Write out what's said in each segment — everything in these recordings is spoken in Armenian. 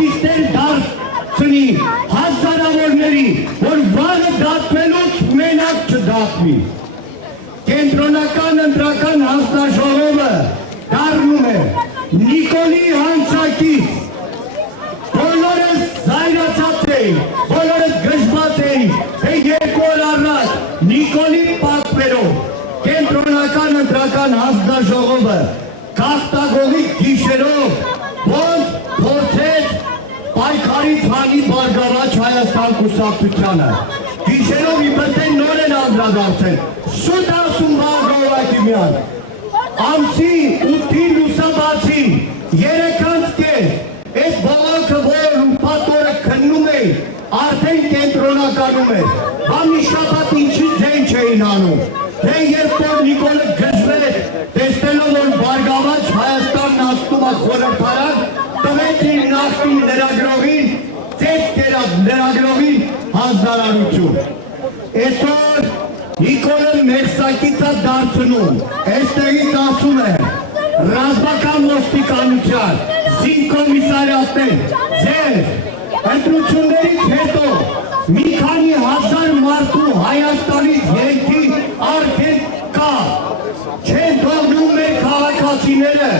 մասնակիցներ դարձնի հազարավորների, որ վաղը դատվելուց մենակ չդատվի։ Կենտրոնական ընտրական հանձնաժողովը դառնում է Նիկոլի հանցակից, բոլորս զայրացած էին, բոլորս գժված էին, թե 2 օր առաջ Նիկոլի պատվերով Կենտրոնական ընտրական հանձնաժողովը գաղթագողի գիշերով ոնց փորձեց պայքարից հանի բարգավաճ Հայաստան կուսակցությանը։ Գիշերով իբրթե նոր են անդրադարձել, շուտ ասում Գովակիմյան, ամսի 8-ին լուսաբացի 3 կես, այդ բողոքը, որ պատորը քննում էին, արդեն կենտրոնականում էր, բամի շաբաթ ինչի ձեն չէին անում, թե երբ որ Նիկոլը գժվեց, տեսնելով որ բարգավաճ Հայաստանն ասում է խորհրդարան, տվեցին նախկին լրագրողին, ծեծ կերավ լրագրողին հանձնարարություն։ Այսօր Նիկոլը մեղսակից է դարձնում, այստեղից ասում է, ռազմական ոստիկանության, զինկոմիսարիատներ, ձեր ընտրություններից հետո մի քանի հազար մարդու Հայաստանից ելքի արգելք կա, չեն թողնում մեր քաղաքացիները,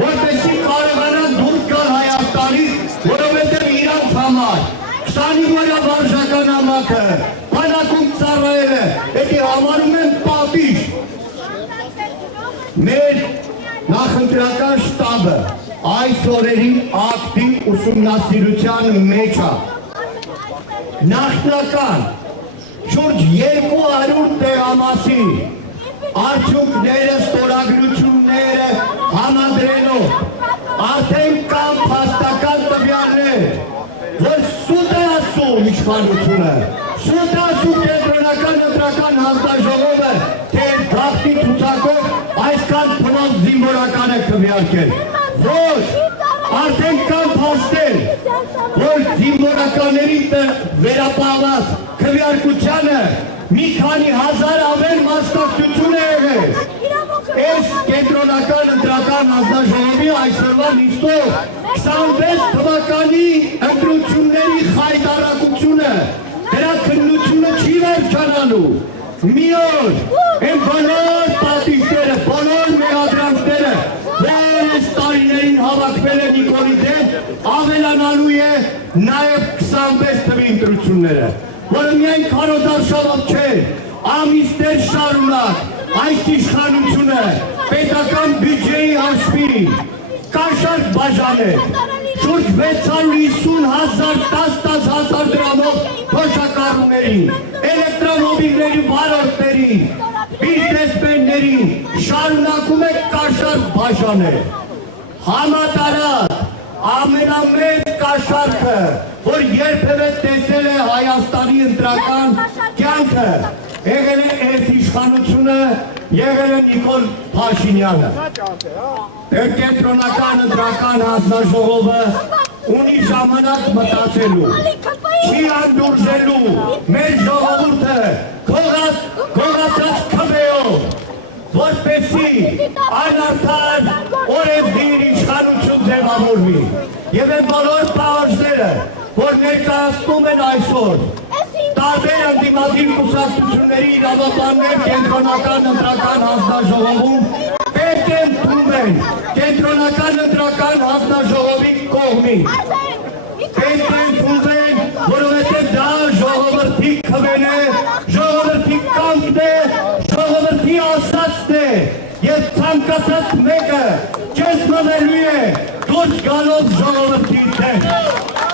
որպեսզի կարողանան դուրս գալ Հայաստանից, որովհետև իրանց համար 20 օրյա վարժական համակը, բանակում ծառայելը, դա համարում են պատիժ։ Մեր նախընտրական շտաբը այս օրերին ակտիվ ուսումնասիրության մեջ է։ Նախնական շուրջ 200 տեղամասի արդյունքները, ստորագրությունները համադրելով արդեն կան փաստական տվյալներ, որ սուտ է ասում իշխանությունը, սուտ է ասում Կենտրոնական ընտրական հանձնաժողովը, թե գաղտնի ցուցակով այսքան փնոց զինվորական է քվեարկել։ Ոչ, արդեն կան փաստեր, որ զինվորականների վերապահված քվեարկությանը մի քանի հազար ավել մասնակցություն է եղել։ Այս Կենտրոնական ընտրական հանձնաժողովի այսօրվա նիստով 26 թվականի ընտրությունների խայտարակությունը, դրա քննությունը չի վերջանալու։ Մի օր այն բոլոր պատիժները, բոլոր մեղադրանքները, որ այս տարիներին հավաքվել է Նիկոլի դեմ, ավելանալու է նաև 26 թվի ընտրությունները, որը միայն քարոզարշավով չէ, ամիսներ շարունակ այս իշխանությունը պետական բյուջեի հաշվին կաշառք բաժանել, շուրջ 650,000, 10,000 դրամով փոշակառուներին, էլեկտրոմոբիլների վարորդներին, բիզնեսմեններին շարունակում է կաշառք բաժանել։ Համատարած ամենամեծ կաշառքը, որ երբևէ տեսել է Հայաստանի ընտրական կյանքը, եղել է այս իշխանությունը, եղել է Նիկոլ Փաշինյանը։ Կենտրոնական ընտրական հանձնաժողովը ունի ժամանակ մտածելու, չի անդուրժելու մեր ժողովուրդը գողացած քվեով, որպեսզի անարդար օրենսդիր իշխանություն ձևավորվի։ Եվ այն բոլոր պահանջները, որ ներկայացնում են այսօր, տարբեր ընդդիմադիր կուսակցությունների իրավաբաններ Կենտրոնական ընտրական հանձնաժողովում պետք է ընդունվեն Կենտրոնական ընտրական հանձնաժողովի կողմից։ Պետք է ընդունվեն, որովհետև դա ժողովրդի քվեն է, ժողովրդի կամքն է, ժողովրդի ասածն է, և ցանկացած մեկը ճշմարելու է դուրս գալով ժողովրդի դեմ։